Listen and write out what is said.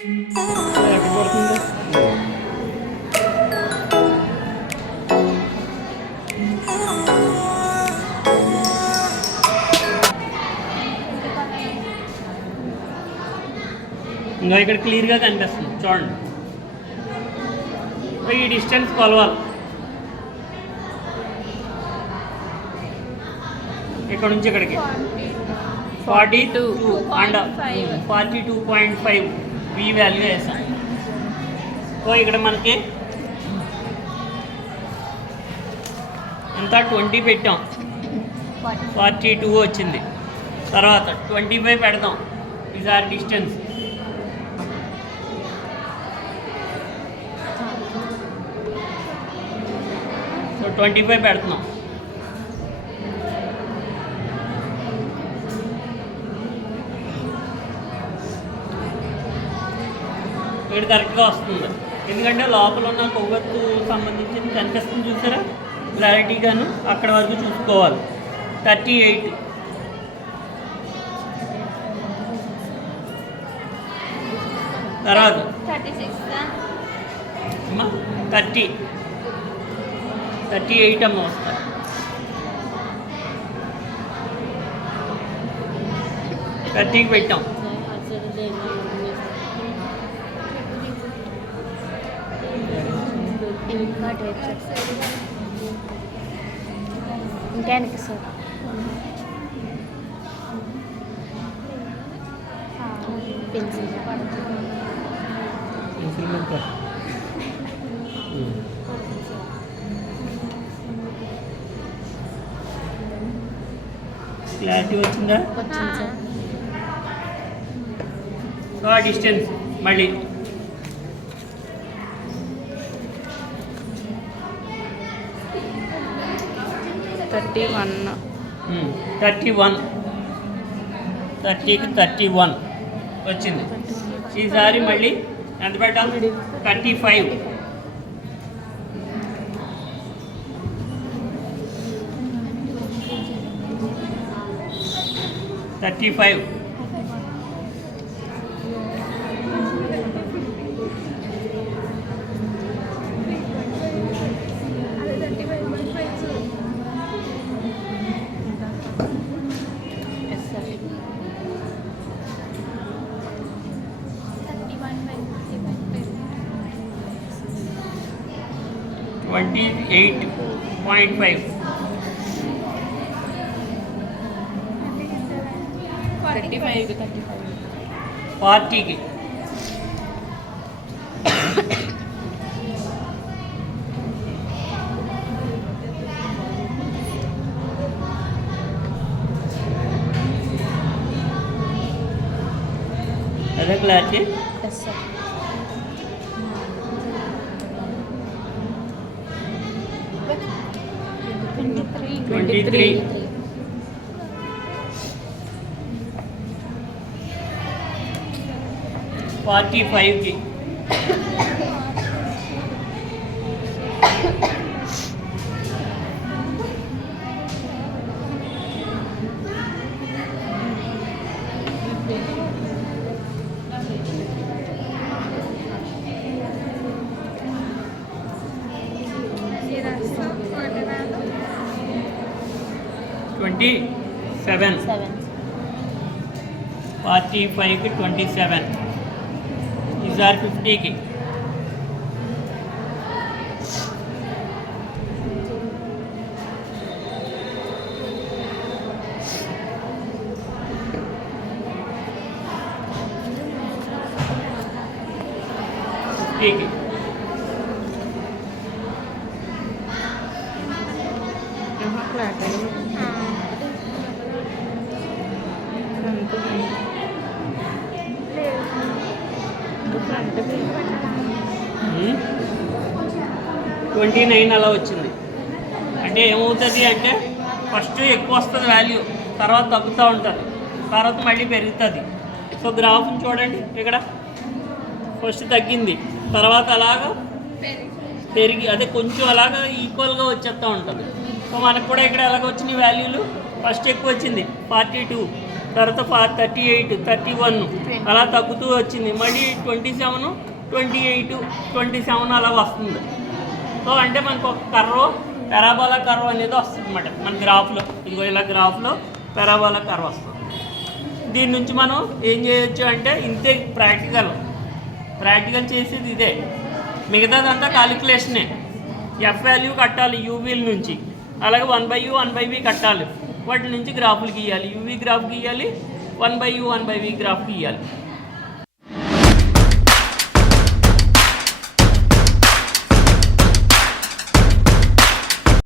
ఎక్కడ పడుతుంది? ఇంకా ఇక్కడ క్లియర్గా కనిపిస్తుంది చూడండి. ఈ డిస్టెన్స్ కొలవాలి. ఇక్కడ నుంచి ఇక్కడికి 42 అండ్ 42.5 వి వాల్యూ వేసాం. సో ఇక్కడ మనకి ఎంత 20 పెట్టాం, 42 వచ్చింది. తర్వాత 25 పెడతాం. Is are distance. సో 25 పెడుతున్నాం. ఇక్కడ కరెక్ట్గా వస్తుంది, ఎందుకంటే లోపల ఉన్న కొవ్వొత్తు సంబంధించింది కనిపిస్తుంది చూసారా క్లారిటీగాను. అక్కడ వరకు చూసుకోవాలి. 38 తర్వాత 38 అమ్మ వస్తారు. 30కి పెట్టాం. ఇంకా వెనక్కి సార్ పెన్సిల్ క్లారిటీ వచ్చిందా? సో ఆ డిస్టెన్స్ మళ్ళీ 31 30కి 31 వచ్చింది. ఈసారి మళ్ళీ ఎంత పెట్టాలి? 35 28.5 40కి అదే క్లారిటీ. 23 45కి 27 45కి 27 ఈజ్ ఆర్ 50కి ట్వంటీ 29 అలా వచ్చింది. అంటే ఏమవుతుంది అంటే ఫస్ట్ ఎక్కువ వస్తుంది వాల్యూ, తర్వాత తగ్గుతూ ఉంటుంది, తర్వాత మళ్ళీ పెరుగుతుంది. సో గ్రాఫ్ని చూడండి, ఇక్కడ ఫస్ట్ తగ్గింది, తర్వాత అలాగా పెరిగి అదే కొంచెం అలాగా ఈక్వల్గా వచ్చేస్తూ ఉంటుంది. సో మనకు కూడా ఇక్కడ ఎలాగ వచ్చినాయి వాల్యూలు, ఫస్ట్ ఎక్కువ వచ్చింది 42, తర్వాత 38, 31 అలా తగ్గుతూ వచ్చింది. మళ్ళీ 27, 28, 27 అలా వస్తుంది. సో అంటే మనకు ఒక కర్వ్, పెరాబోలా కర్వ్ అనేది వస్తుంది అన్నమాట మన గ్రాఫ్లో. ఇదిగో ఇలా గ్రాఫ్లో పెరాబోలా కర్వ్ వస్తుంది. దీని నుంచి మనం ఏం చేయొచ్చు అంటే ఇంతే ప్రాక్టికల్ చేసేది ఇదే. మిగతాదంతా కాలిక్యులేషనే. ఎఫ్ వాల్యూ కట్టాలి యూవీల నుంచి, అలాగే 1/u 1/v కట్టాలి. వాటి నుంచి గ్రాఫులు గీయాలి, యూవీ గ్రాఫ్ గీయాలి, 1/u 1/v గ్రాఫ్ గీయాలి.